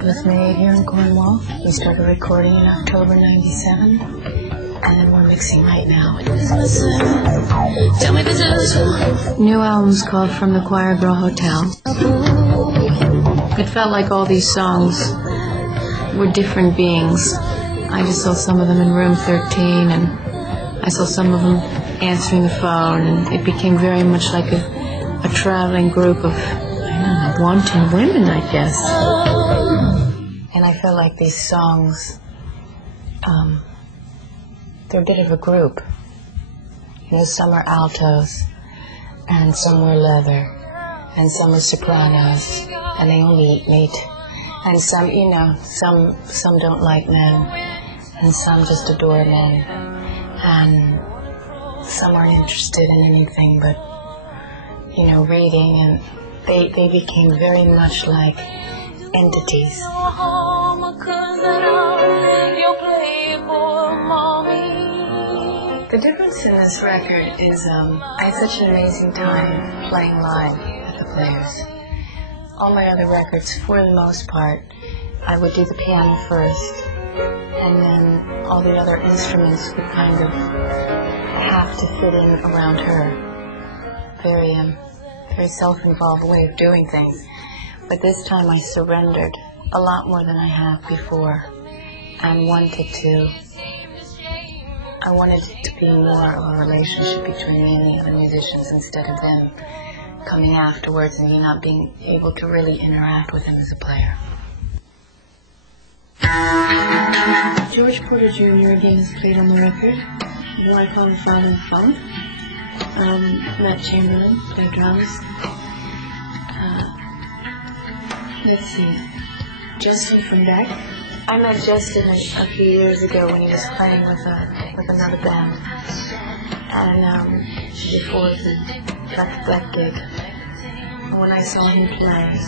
started with me here in Cornwall. We started recording in October '97, and then we're mixing right now. Tell me this is new album's called From the Choirgirl Hotel. It felt like all these songs were different beings. I just saw some of them in room 13, and I saw some of them answering the phone, and it became very much like a traveling group of, I don't know, wanting women, I guess. And I feel like these songs, they're a bit of a group. You know, some are altos, and some were leather, and some are sopranos, and they only eat meat. And some, you know, some don't like men, and some just adore men, and some aren't interested in anything but, you know, reading, and they became very much like entities. The difference in this record is I had such an amazing time playing live at the Players. All my other records, for the most part, I would do the piano first, and then all the other instruments would kind of have to fit in around her. Very self-involved way of doing things. But this time I surrendered a lot more than I have before, and wanted it to be more of a relationship between me and the other musicians instead of them coming afterwards and me not being able to really interact with him as a player. George Porter Jr. again is played on the record. Dwight Hall, Father and Funk. Matt Chamberlain played drums. Let's see. Justin from Beck. I met Justin a few years ago when he was playing with another band, and before he got the Beck gig. And when I saw him play,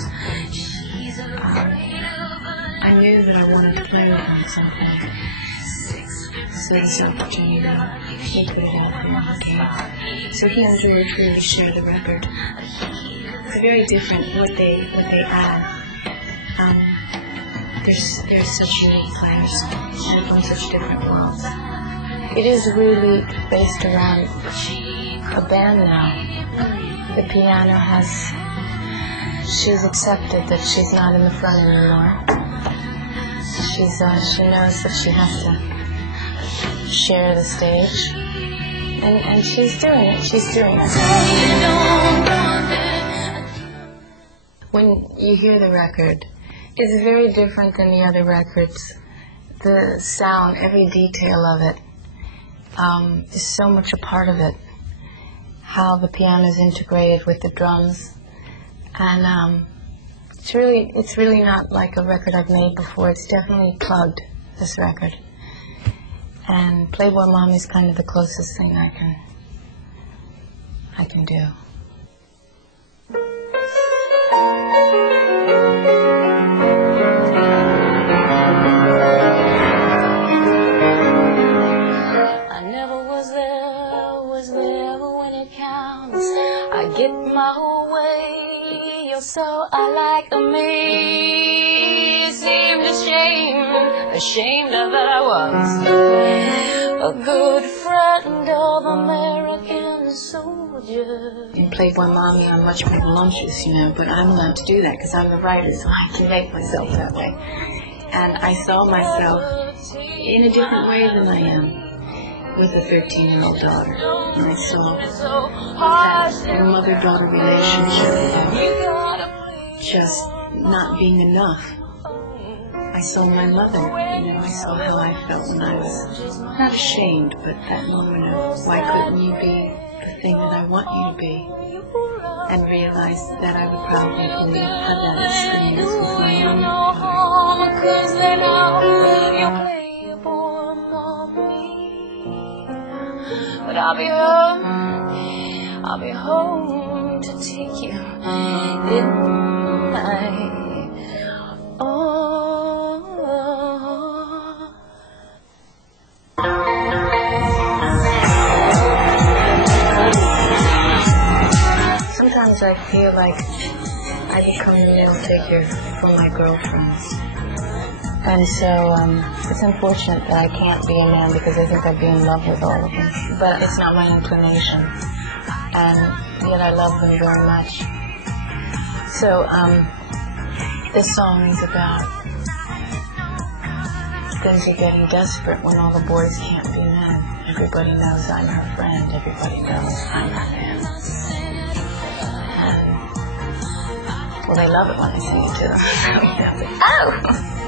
I knew that I wanted to play with him at some point. So this opportunity he could have him. So he and George really share the record. It's very different what they add. They're such unique players and from such different worlds. It is really based around a band now. The piano she's accepted that she's not in the front anymore. She knows that she has to share the stage, and she's doing it. When you hear the record, it's very different than the other records. The sound, every detail of it, is so much a part of it. How the piano is integrated with the drums, and it's really not like a record I've made before. It's definitely plugged, this record. And Playboy Mommy is kind of the closest thing I can do. I never was there, but when it counts, I get my way. You're so unlike me. Seemed ashamed of that I was a good friend of American soldier. In Playboy Mommy, I'm much more voluptuous, you know, but I'm allowed to do that because I'm the writer, so I can make myself that way. And I saw myself in a different way than I am with a 13-year-old daughter. And I saw that mother-daughter relationship just not being enough. I saw my mother, you know, I saw how I felt when I was not ashamed, but that moment of why couldn't you be the thing that I want you to be, and realized that I would probably have that experience with my own daughter. But I'll be home to take you in my Sometimes I feel like I become the male figure for my girlfriends. And so it's unfortunate that I can't be a man because I think I'd be in love with all of them. But it's not my inclination. And yet I love them very much. So this song is about things are getting desperate when all the boys can't be men. Everybody knows I'm her friend. Everybody knows I'm her man. And, well, they love it when I sing it to them. Oh!